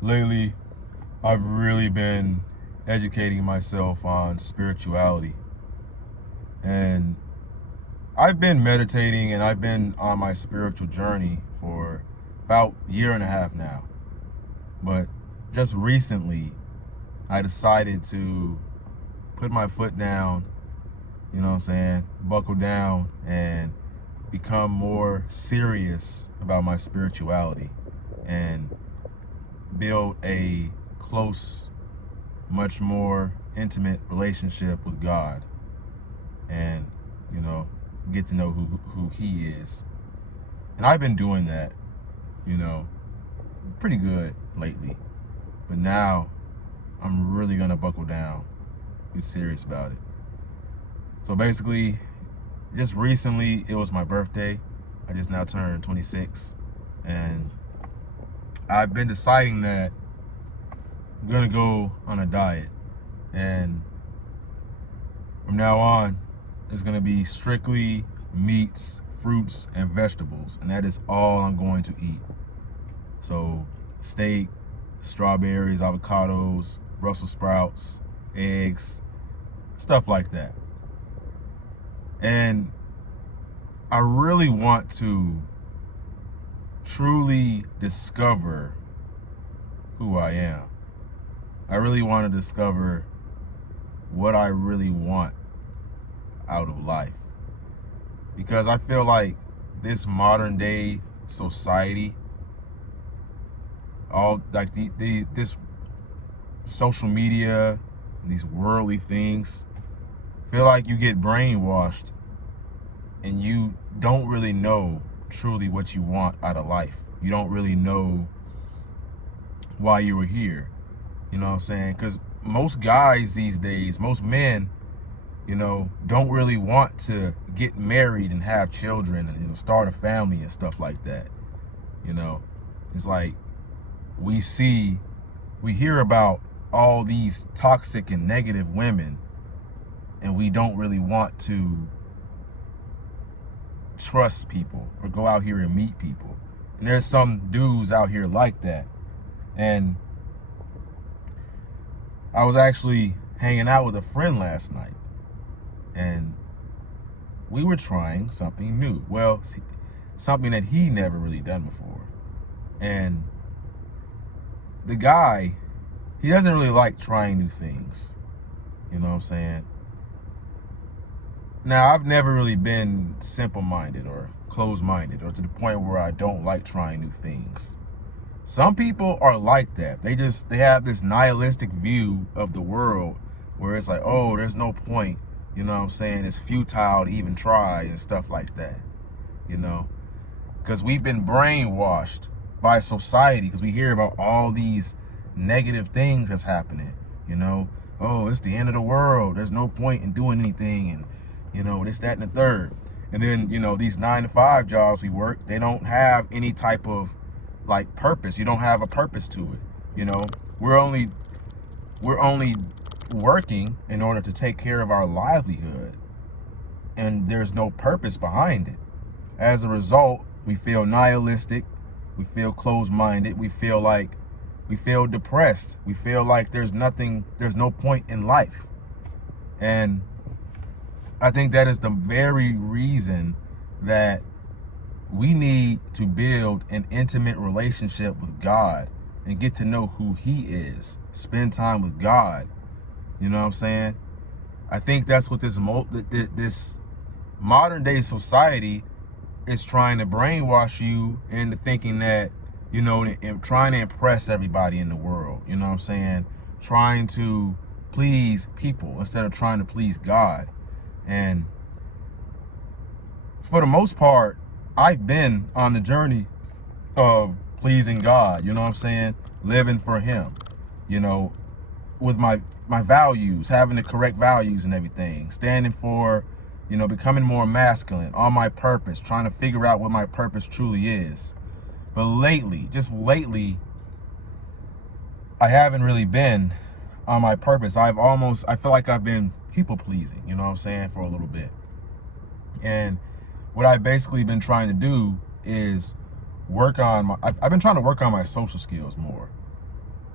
Lately, I've really been educating myself on spirituality. And I've been meditating and I've been on my spiritual journey for about a year and a half now. But just recently, I decided to put my foot down, buckle down and become more serious about my spirituality and build a close, much more intimate relationship with God and, you know, get to know who He is. And I've been doing that, you know, pretty good lately. But now I'm really going to buckle down, get serious about it. So basically, just recently, it was my birthday. I just now turned 26. And I've been deciding that I'm going to go on a diet. And from now on, it's going to be strictly meats, fruits, and vegetables. And that is all I'm going to eat. So steak, strawberries, avocados, Brussels sprouts, eggs, stuff like that. And I really want to truly discover who I am. I really want to discover what I really want out of life. Because I feel like this modern day society, all like this social media, these worldly things, feel like you get brainwashed and you don't really know truly what you want out of life. You don't really know why you were here. You know what I'm saying? Because most guys these days, most men, don't really want to get married and have children and start a family and stuff like that. It's like we hear about all these toxic and negative women, and we don't really want to trust people or go out here and meet people. And there's some dudes out here like that. And I was actually hanging out with a friend last night, and we were trying something new. Well, something that he never really done before. And the guy, he doesn't really like trying new things. You know what I'm saying? Now, I've never really been simple-minded or closed-minded or to the point where I don't like trying new things. Some people are like that. They have this nihilistic view of the world where it's like, oh, there's no point. You know what I'm saying? It's futile to even try and stuff like that. Because we've been brainwashed by society because we hear about all these negative things that's happening. Oh, it's the end of the world. There's no point in doing anything. And this, that, and the third. And then, these 9-to-5 jobs we work, they don't have any type of like purpose. You don't have a purpose to it. We're only working in order to take care of our livelihood. And there's no purpose behind it. As a result, we feel nihilistic, we feel closed-minded, we feel depressed, we feel like there's no point in life. And I think that is the very reason that we need to build an intimate relationship with God and get to know who He is. Spend time with God. You know what I'm saying? I think that's what this modern day society is trying to brainwash you into thinking that, and trying to impress everybody in the world. You know what I'm saying? Trying to please people instead of trying to please God. And for the most part, I've been on the journey of pleasing God, you know what I'm saying? Living for Him, with my values, having the correct values and everything, standing for, becoming more masculine, on my purpose, trying to figure out what my purpose truly is. But just lately, I haven't really been on my purpose. I feel like I've been people pleasing, you know what I'm saying, for a little bit. And what I've basically been trying to do is I've been trying to work on my social skills more.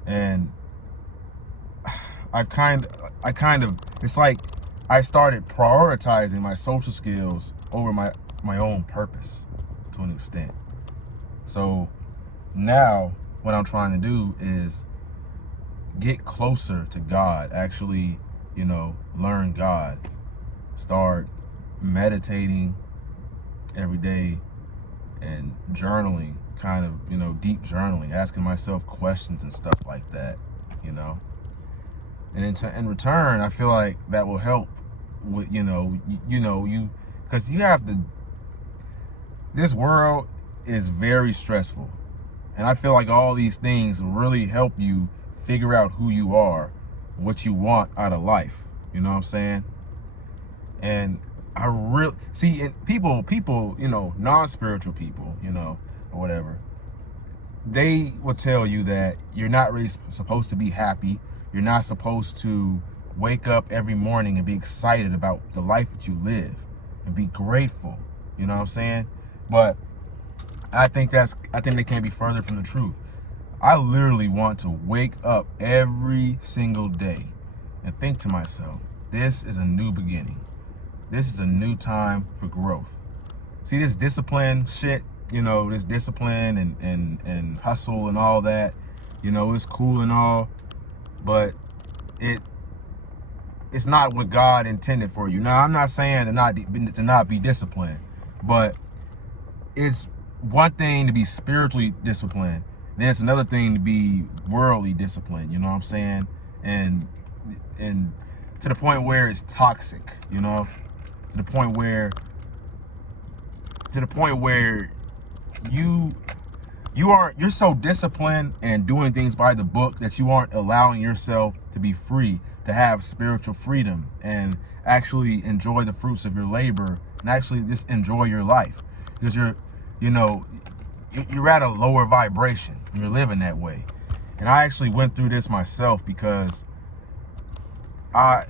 And I kind of, it's like I started prioritizing my social skills over my own purpose to an extent. So now what I'm trying to do is get closer to God, actually, learn God, start meditating every day and journaling, kind of, deep journaling, asking myself questions and stuff like that, And in return, I feel like that will help with, because you have to, this world is very stressful. And I feel like all these things really help you figure out who you are, what you want out of life. You know what I'm saying? And I really see, and people, non-spiritual people, or whatever, they will tell you that you're not really supposed to be happy. You're not supposed to wake up every morning and be excited about the life that you live and be grateful. You know what I'm saying? But I think they can't be further from the truth. I literally want to wake up every single day and think to myself, this is a new beginning. This is a new time for growth. See, this discipline shit, this discipline and hustle and all that, it's cool and all, but it's not what God intended for you. Now, I'm not saying to not be disciplined, but it's one thing to be spiritually disciplined, then it's another thing to be worldly disciplined, you know what I'm saying? And to the point where it's toxic, to the point where you're so disciplined and doing things by the book that you aren't allowing yourself to be free, to have spiritual freedom and actually enjoy the fruits of your labor and actually just enjoy your life, because you're at a lower vibration and you're living that way. And I actually went through this myself because I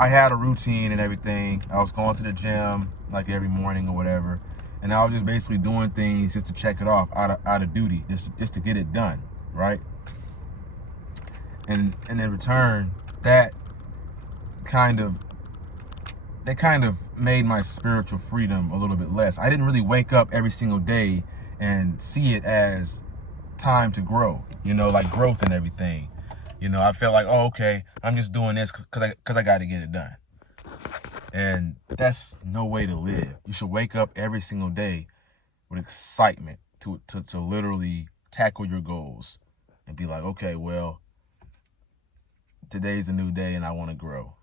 had a routine and everything. I was going to the gym like every morning or whatever, and I was just basically doing things just to check it off out of duty, just to get it done, right? And in return, that kind of made my spiritual freedom a little bit less. I didn't really wake up every single day and see it as time to grow, like growth and everything. I felt like, oh, okay, I'm just doing this because I got to get it done. And that's no way to live. You should wake up every single day with excitement to literally tackle your goals and be like, okay, well, today's a new day and I want to grow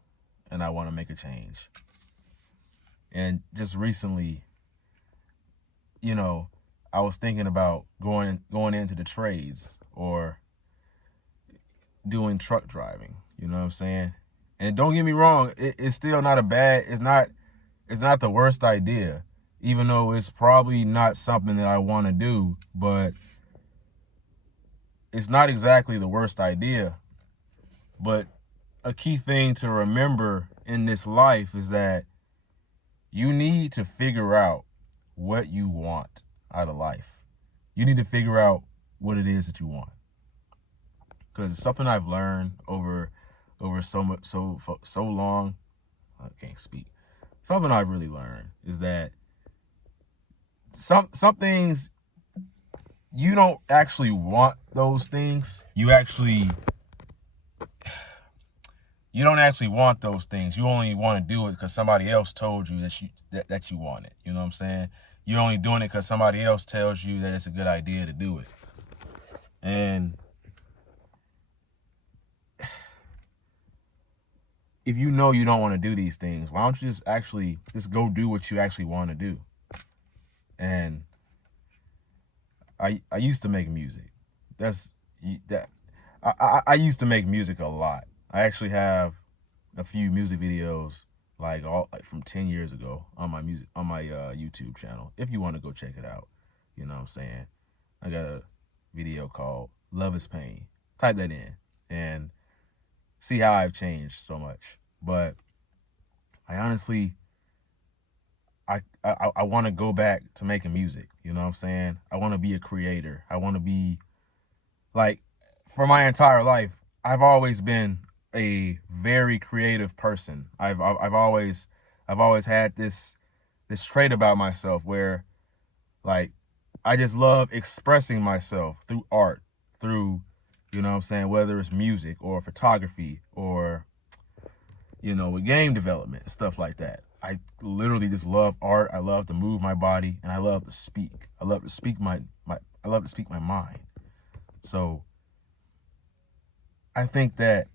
and I want to make a change. And just recently, I was thinking about going into the trades or doing truck driving, you know what I'm saying? And don't get me wrong, it's still not it's not the worst idea, even though it's probably not something that I want to do, but it's not exactly the worst idea. But a key thing to remember in this life is that you need to figure out what you want out of life. You need to figure out what it is that you want. Because it's something I've learned over so long. I can't speak. Something I've really learned is that some things, you don't actually want those things. You don't actually want those things. You only want to do it because somebody else told you that you want it. You know what I'm saying? You're only doing it because somebody else tells you that it's a good idea to do it. And if you know you don't want to do these things, why don't you just go do what you actually want to do? And I used to make music. I used to make music a lot. I actually have a few music videos like from 10 years ago on my YouTube channel. If you want to go check it out, you know what I'm saying? I got a video called Love is Pain. Type that in and see how I've changed so much. But I honestly, I want to go back to making music. You know what I'm saying? I want to be a creator. I want to be like, for my entire life, I've always been a very creative person. I've always had this trait about myself where, like, I just love expressing myself through art, through, you know what I'm saying, whether it's music or photography or, you know, with game development, stuff like that. I literally just love art. I love to move my body, and I love to speak. I love to speak I love to speak my mind. So I think that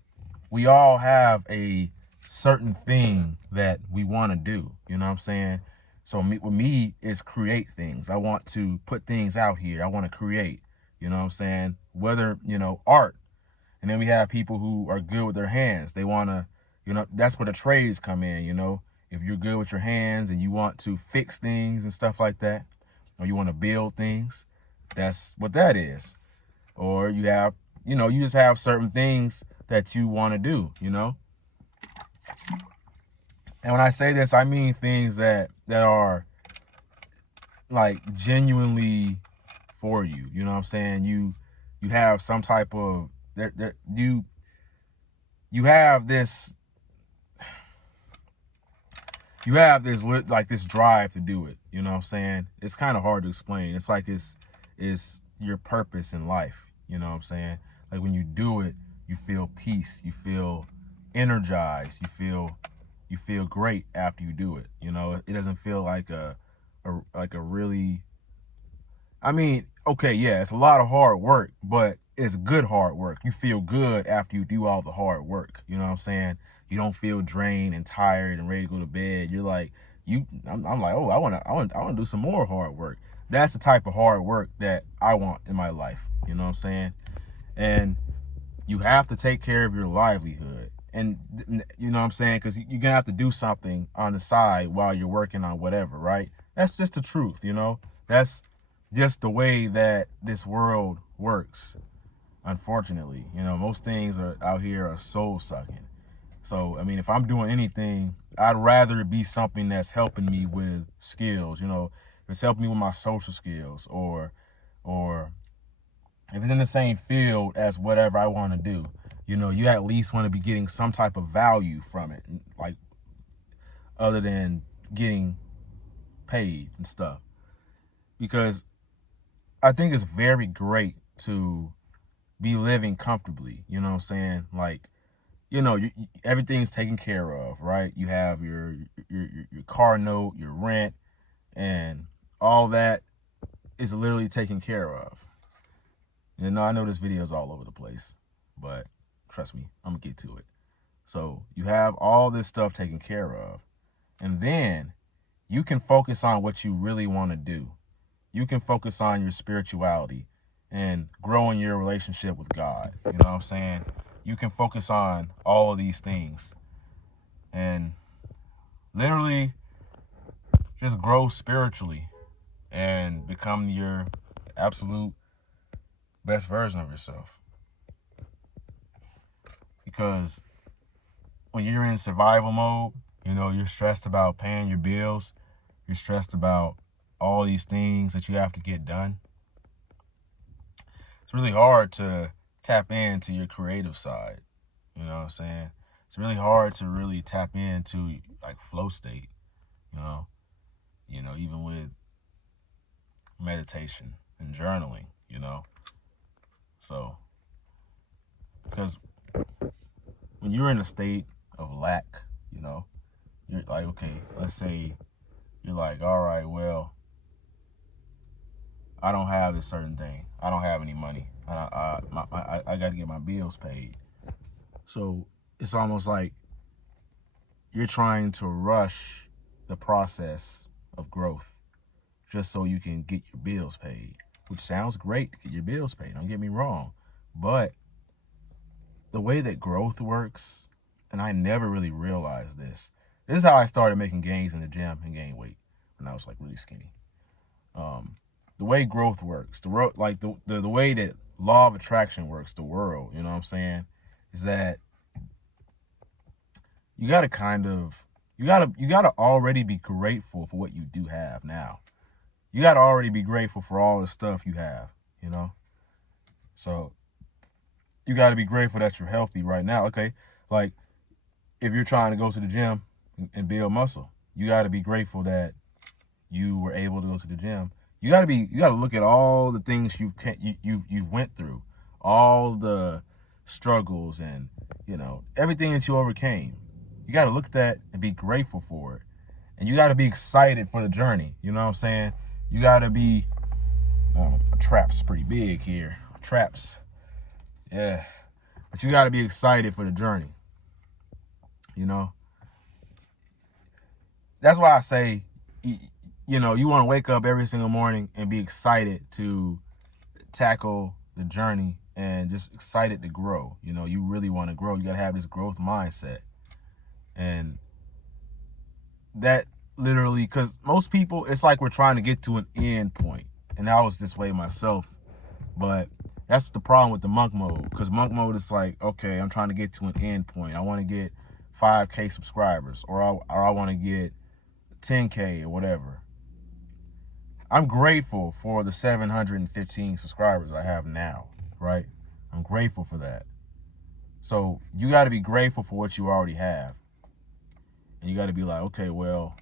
we all have a certain thing that we want to do. You know what I'm saying? So with me, is create things. I want to put things out here. I want to create. You know what I'm saying? Whether, you know, art. And then we have people who are good with their hands. They want to, you know, that's where the trades come in, you know. If you're good with your hands and you want to fix things and stuff like that, or you want to build things, that's what that is. Or you have, you know, you just have certain things that you want to do, you know. And when I say this, I mean things that are like genuinely for you. You know what I'm saying? You have some type of you have this like this drive to do it. You know what I'm saying? It's kind of hard to explain. It's like it's your purpose in life. You know what I'm saying? Like when you do it, you feel peace, you feel energized, you feel great after you do it. You know, it doesn't feel like a really, I mean, okay, yeah, it's a lot of hard work, but it's good hard work. You feel good after you do all the hard work. You know what I'm saying? You don't feel drained and tired and ready to go to bed. You're like, I'm like, oh, I want to do some more hard work. That's the type of hard work that I want in my life. You know what I'm saying? And you have to take care of your livelihood. And you know what I'm saying? Because you're going to have to do something on the side while you're working on whatever, right? That's just the truth, you know? That's just the way that this world works, unfortunately. You know, most things are out here are soul sucking. So, I mean, if I'm doing anything, I'd rather it be something that's helping me with skills, you know, if it's helping me with my social skills, or if it's in the same field as whatever I want to do. You know, you at least want to be getting some type of value from it, like other than getting paid and stuff. Because I think it's very great to be living comfortably, you know what I'm saying? Like, you know, everything's taken care of, right? You have your car note, your rent, and all that is literally taken care of. You know, I know this video is all over the place, but trust me, I'm gonna get to it. So you have all this stuff taken care of, and then you can focus on what you really want to do. You can focus on your spirituality and growing your relationship with God. You know what I'm saying? You can focus on all of these things and literally just grow spiritually and become your absolute best version of yourself. Because when you're in survival mode, you know, you're stressed about paying your bills, you're stressed about all these things that you have to get done. It's really hard to tap into your creative side. You know what I'm saying? It's really hard to really tap into like flow state, you know, even with meditation and journaling, you know. So, because when you're in a state of lack, you know, you're like, okay, let's say you're like, all right, well, I don't have this certain thing. I don't have any money. I got to get my bills paid. So it's almost like you're trying to rush the process of growth just so you can get your bills paid, which sounds great to get your bills paid. Don't get me wrong. But the way that growth works, and I never really realized this. This is how I started making gains in the gym and gain weight when I was like really skinny. The way growth works, the way that law of attraction works, the world, you know what I'm saying, is that you gotta already be grateful for what you do have now. You gotta already be grateful for all the stuff you have, you know. So you got to be grateful that you're healthy right now. Okay, like if you're trying to go to the gym and build muscle, you got to be grateful that you were able to go to the gym. You got to look at all the things you've went through, all the struggles and, you know, everything that you overcame. You got to look at that and be grateful for it. And you got to be excited for the journey. You know what I'm saying? You got to be, a trap's pretty big here. Traps. Yeah. But you got to be excited for the journey. You know? That's why I say, you know, you want to wake up every single morning and be excited to tackle the journey and just excited to grow. You know, you really want to grow. You got to have this growth mindset. And that literally, because most people, it's like we're trying to get to an end point. And I was this way myself. But that's the problem with the monk mode. Because monk mode is like, okay, I'm trying to get to an end point. I want to get 5K subscribers, or I want to get 10K or whatever. I'm grateful for the 715 subscribers I have now, right? I'm grateful for that. So you got to be grateful for what you already have. And you got to be like, okay, well,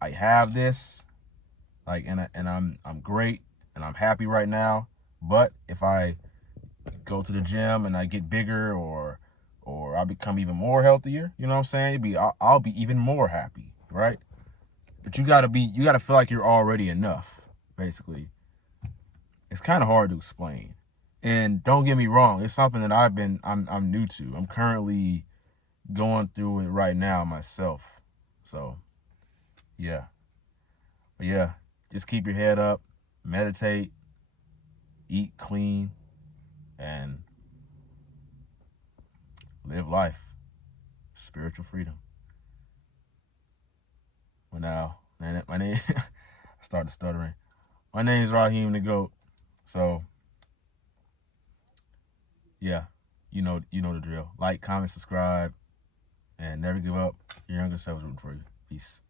I have this, like, and I'm great and I'm happy right now. But if I go to the gym and I get bigger, or I become even more healthier, you know what I'm saying? I'll be even more happy, right? But you gotta feel like you're already enough, basically. It's kind of hard to explain. And don't get me wrong, it's something that I'm new to. I'm currently going through it right now myself. So yeah. But yeah, just keep your head up, meditate, eat clean, and live life. Spiritual freedom. Well, now, my name, I started stuttering. My name is Raheem the Goat. So, yeah, you know the drill. Like, comment, subscribe, and never give up. Your younger self is rooting for you. Peace.